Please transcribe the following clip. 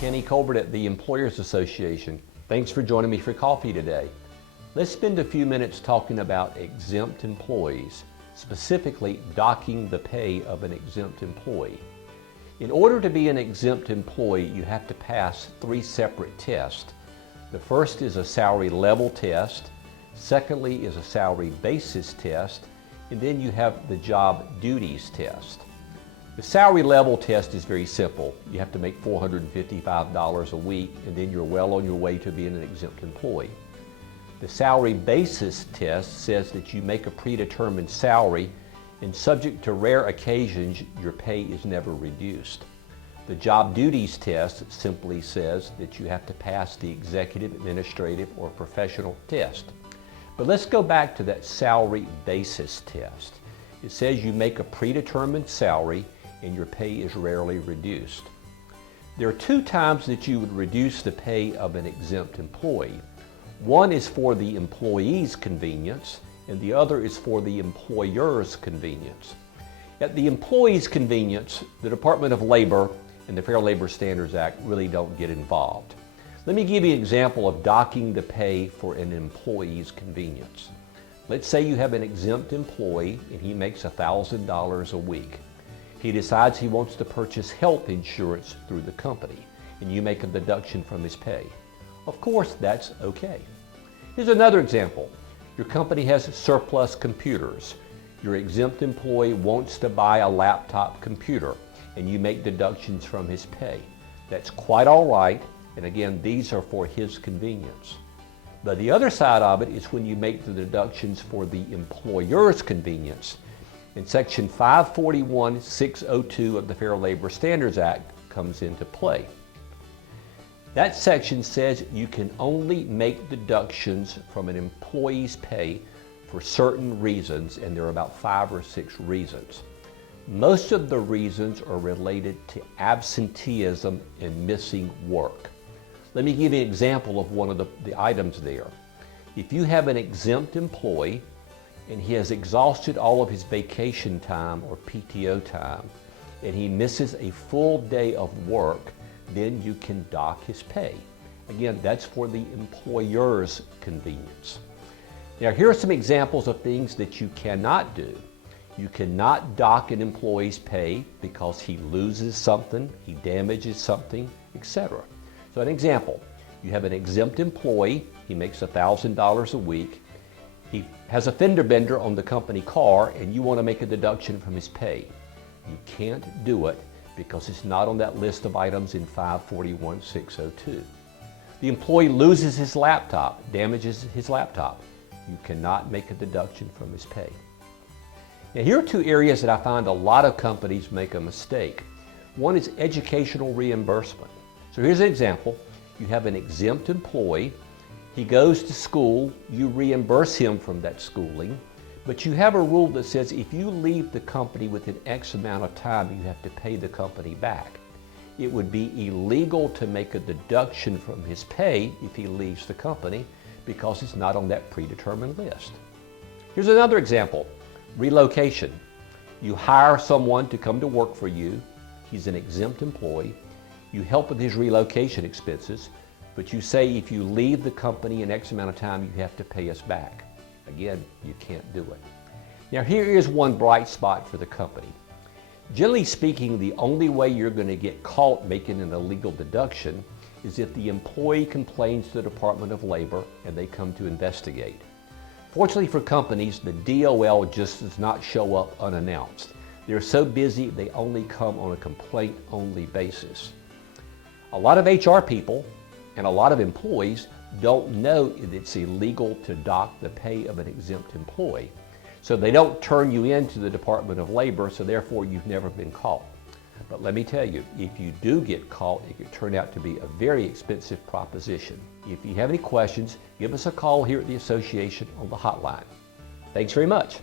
Kenny Colbert at the Employers Association. Thanks for joining me for coffee today. Let's spend a few minutes talking about exempt employees, specifically docking the pay of an exempt employee. In order to be an exempt employee, you have to pass 3 separate tests. The first is a salary level test, secondly is a salary basis test, and then you have the job duties test. The salary level test is very simple. You have to make $455 a week, and then you're well on your way to being an exempt employee. The salary basis test says that you make a predetermined salary, and subject to rare occasions, your pay is never reduced. The job duties test simply says that you have to pass the executive, administrative, or professional test. But let's go back to that salary basis test. It says you make a predetermined salary and your pay is rarely reduced. There are 2 times that you would reduce the pay of an exempt employee. One is for the employee's convenience, and the other is for the employer's convenience. At the employee's convenience, the Department of Labor and the Fair Labor Standards Act really don't get involved. Let me give you an example of docking the pay for an employee's convenience. Let's say you have an exempt employee and he makes $1,000 a week. He decides he wants to purchase health insurance through the company, and you make a deduction from his pay. Of course, that's okay. Here's another example. Your company has surplus computers. Your exempt employee wants to buy a laptop computer, and you make deductions from his pay. That's quite all right, and again, these are for his convenience. But the other side of it is when you make the deductions for the employer's convenience. And Section 541-602 of the Fair Labor Standards Act comes into play. That section says you can only make deductions from an employee's pay for certain reasons, and there are about 5 or 6 reasons. Most of the reasons are related to absenteeism and missing work. Let me give you an example of one of the items there. If you have an exempt employee and he has exhausted all of his vacation time or PTO time, and he misses a full day of work, then you can dock his pay. Again, that's for the employer's convenience. Now, here are some examples of things that you cannot do. You cannot dock an employee's pay because he loses something, he damages something, etc. So an example, you have an exempt employee, he makes $1,000 a week, he has a fender bender on the company car, and you want to make a deduction from his pay. You can't do it because it's not on that list of items in 541-602. The employee loses his laptop, damages his laptop. You cannot make a deduction from his pay. Now, here are 2 areas that I find a lot of companies make a mistake. One is educational reimbursement. So here's an example. You have an exempt employee. He goes to school, you reimburse him from that schooling, but you have a rule that says if you leave the company within X amount of time, you have to pay the company back. It would be illegal to make a deduction from his pay if he leaves the company because it's not on that predetermined list. Here's another example, relocation. You hire someone to come to work for you. He's an exempt employee. You help with his relocation expenses, but you say if you leave the company in X amount of time, you have to pay us back. Again, you can't do it. Now, here is one bright spot for the company. Generally speaking, the only way you're going to get caught making an illegal deduction is if the employee complains to the Department of Labor and they come to investigate. Fortunately for companies, the DOL just does not show up unannounced. They're so busy, they only come on a complaint-only basis. A lot of HR people and a lot of employees don't know that it's illegal to dock the pay of an exempt employee. So they don't turn you into the Department of Labor, so therefore you've never been caught. But let me tell you, if you do get caught, it could turn out to be a very expensive proposition. If you have any questions, give us a call here at the association on the hotline. Thanks very much.